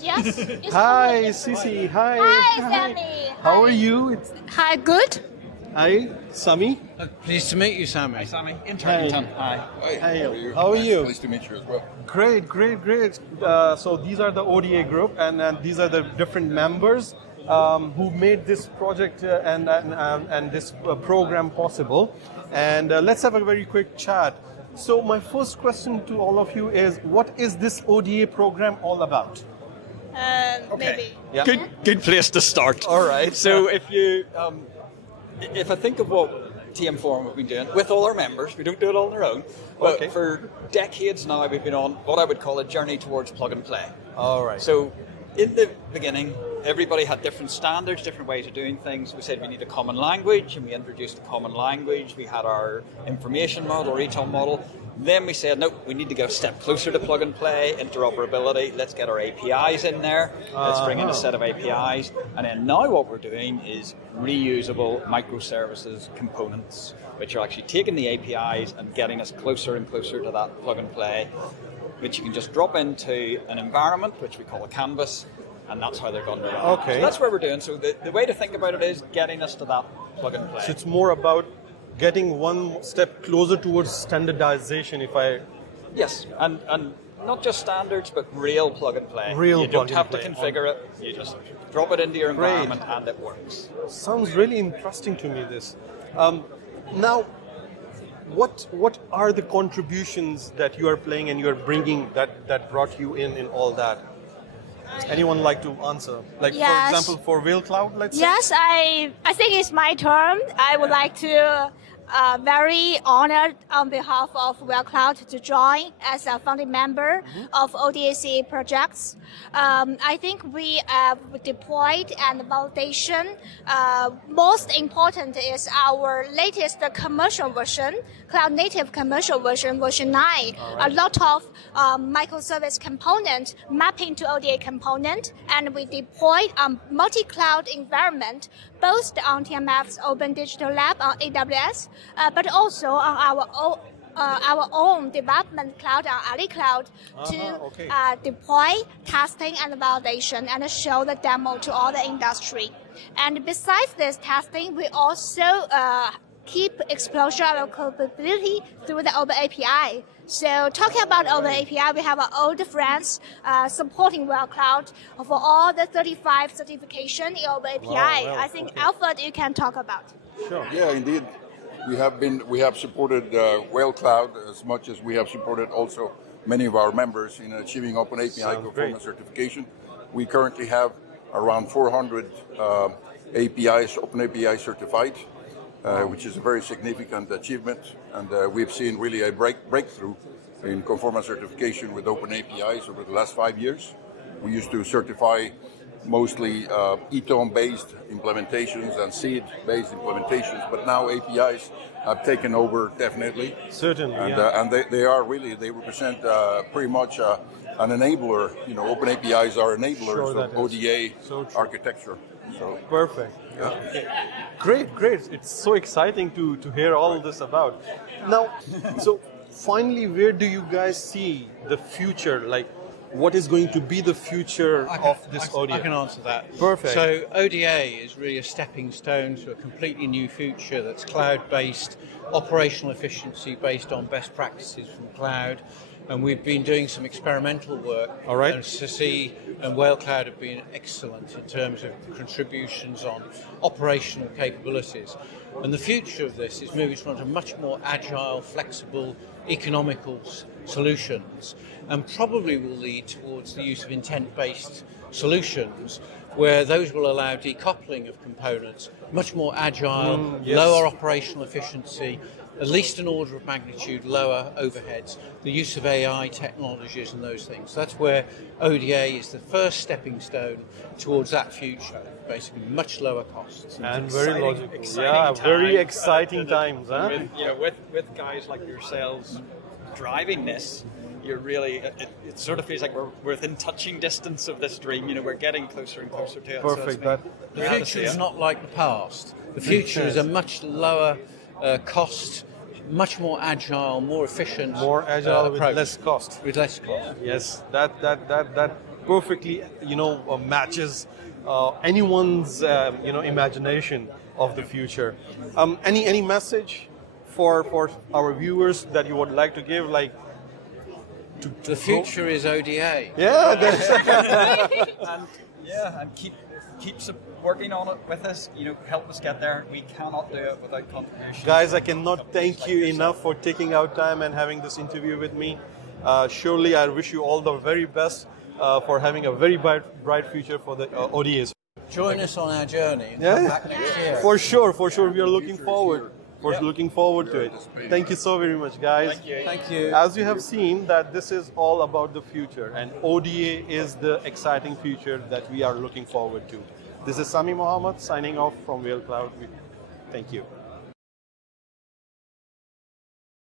Yes. Hi, Cece. Hi. Hi, Sammy. How are you? Hi, good. Hi, Sami. Pleased to meet you, Sammy. Hi, Sammy. Intern. Hi. Hi. How are you? Nice to meet you as well. Great. So these are the ODA group, and these are the different members who made this project and this program possible. And let's have a very quick chat. So my first question to all of you is, what is this ODA program all about? Maybe. Yeah. Good place to start. All right. So if I think of what TM Forum have been doing with all our members, we don't do it all on our own, but Okay. for decades now we've been on what I would call a journey towards plug and play. All right. So in the beginning, everybody had different standards, different ways of doing things. We said we need a common language, and we introduced a common language. We had our information model, retail model. Then we said, no, we need to go a step closer to plug and play, interoperability. Let's get our APIs in there. Let's bring in a set of APIs. And then now what we're doing is reusable microservices components, which are actually taking the APIs and getting us closer and closer to that plug and play, which you can just drop into an environment, which we call a canvas, and that's how they're going to run. Okay. So that's where we're doing. So the way to think about it is getting us to that plug and play. So it's more about getting one step closer towards standardization, if I... Yes, and not just standards, but real plug and play. Real You don't plug have and to play. configure it. You just drop it into your Great. environment and it works. Sounds really interesting to me, this. Now, what are the contributions that you are playing and you are bringing that brought you in all that? Anyone like to answer? Like, Yes. for example, for RealCloud, let's say? Yes, I think it's my turn. I would like to very honored on behalf of RealCloud to join as a founding member of ODAC projects. I think we have deployed and validation. Most important is our latest commercial version, cloud native commercial version, version 9. Right. A lot of microservice component mapping to ODA component, and we deployed a multi-cloud environment both on TMF's Open Digital Lab on AWS, but also on our own development cloud on RealCloud to deploy, testing, and validation, and show the demo to all the industry. And besides this testing, we also keep exposure of our capability through the Open API. So talking about Open API, we have our old friends supporting RealCloud for all the 35 certification in Open API. Wow, I think Alfred, you can talk about. Sure. Yeah, indeed. We have supported RealCloud as much as we have supported also many of our members in achieving Open API performance certification. We currently have around 400 APIs, Open API certified, which is a very significant achievement, and we've seen really a breakthrough in conformance certification with Open APIs over the last 5 years. We used to certify mostly ETOM-based implementations and seed-based implementations, but now APIs have taken over definitely. Certainly, and they represent pretty much an enabler. You know, Open APIs are enablers of ODA architecture. So. Perfect. Yeah. Okay. Great. It's so exciting to hear all this about. Now, so finally, where do you guys see the future? Like, what is going to be the future of this ODA? I can answer that. Perfect. So ODA is really a stepping stone to a completely new future that's cloud-based, operational efficiency based on best practices from cloud. And we've been doing some experimental work. All right. And Cece and RealCloud have been excellent in terms of contributions on operational capabilities. And the future of this is moving towards a much more agile, flexible, economical solutions, and probably will lead towards the use of intent-based solutions, where those will allow decoupling of components, much more agile, lower operational efficiency, at least an order of magnitude lower overheads, the use of AI technologies and those things. That's where ODA is the first stepping stone towards that future, basically much lower costs. And very logical. Exciting very times. exciting times. Huh? With guys like yourselves driving this, you're really, it sort of feels like we're within touching distance of this dream. You know, we're getting closer and closer to it. Perfect. So the future is not like the past. The future is a much lower cost, much more agile, more efficient, More agile with approach. less cost. With less cost. Yes, that perfectly, matches anyone's, imagination of the future. Any message for our viewers that you would like to give, like? The future is ODA. Yeah, and keep working on it with us. Help us get there. We cannot do it without contributions. Guys, I cannot thank you enough for taking out time and having this interview with me. Surely, I wish you all the very best for having a very bright future for the ODAs. Join us on our journey. And come back next year. For sure. We are looking forward. Looking forward to it. Thank you so very much, guys. Thank you. As you have seen, that this is all about the future, and ODA is the exciting future that we are looking forward to. This is Sami Mohammed signing off from RealCloud. Thank you.